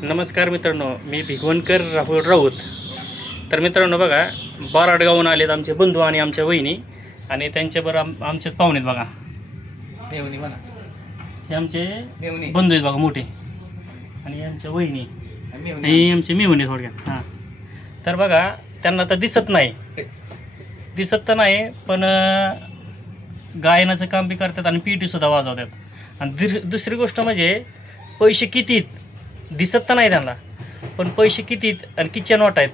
नमस्कार मित्रांनो, मी भिगवणकर राहुल राऊत. तर मित्रांनो बघा, बाराडगावहून आलेत आमचे बंधू आणि आमच्या वहिनी आणि त्यांच्याबरोबर आमचेच पाहुणे आहेत बघा. मेवणी म्हणा. हे आमचे मेवणी. बंधू आहेत बघा मोठे आणि आमच्या वहिनी मेवणी. हे आमचे मेहुणे थोडक्यात. हां, तर बघा त्यांना तर दिसत तर नाही पण गायनाचं काम बी करतात आणि पेटीसुद्धा वाजवतात. आणि दुसरी गोष्ट म्हणजे पैसे किती दिसत तर नाही त्यांना, पण पैसे किती आणि किती नोट आहेत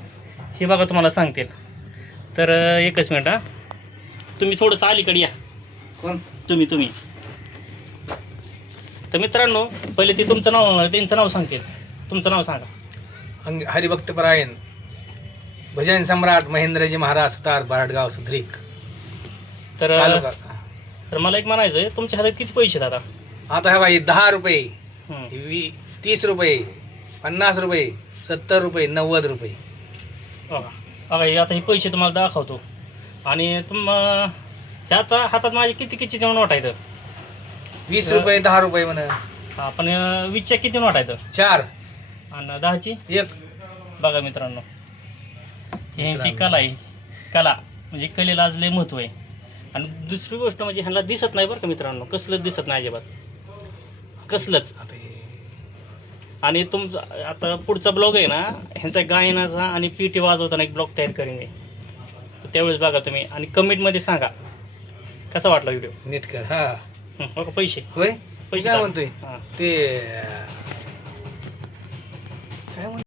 हे बघा तुम्हाला सांगतील. तर एकच मिनिट हां, तुम्ही थोडंसं अलीकडे या. कोण? तुम्ही तर मित्रांनो पहिले ते तुमचं नाव त्यांचं नाव सांगतील. तुमचं नाव सांगा. हरिभक्तपरायण भजन सम्राट महेंद्रजी महाराज सुतार बारडगाव सुधरीक तर तालुका. तर मला एक म्हणायचं आहे, तुमच्या हातात किती पैसे आहेत आता? आता हे बाई 10 रुपये, हं. 30 रुपये, 50 रुपये, 70 रुपये, 90 रुपये. बघा हे आता हे पैसे तुम्हाला दाखवतो आणि ह्या आता हातात माझे किती नोट आहेत? 20 रुपये, 10 रुपये म्हणा. हा, पण 20च्या किती नोट आहेत? 4 आणि 10ची 1. बघा मित्रांनो, ह्यांची कला आहे. कला म्हणजे कलेला आज लय महत्त्व आहे. आणि दुसरी गोष्ट म्हणजे ह्यांना दिसत नाही बरं का मित्रांनो, कसलंच दिसत नाही अजिबात, कसलंच. आणि तुमचा आता पुढचा ब्लॉग आहे ना ह्यांचा गायनाचा आणि पेटी वाजवताना एक ब्लॉग तयार करेन मी, त्यावेळेस बघा तुम्ही आणि कमेंटमध्ये सांगा कसा वाटला व्हिडिओ. नीट कर. हा बघा पैसे होय. पैसे काय म्हणतोय हां. ते काय म्हणतोय?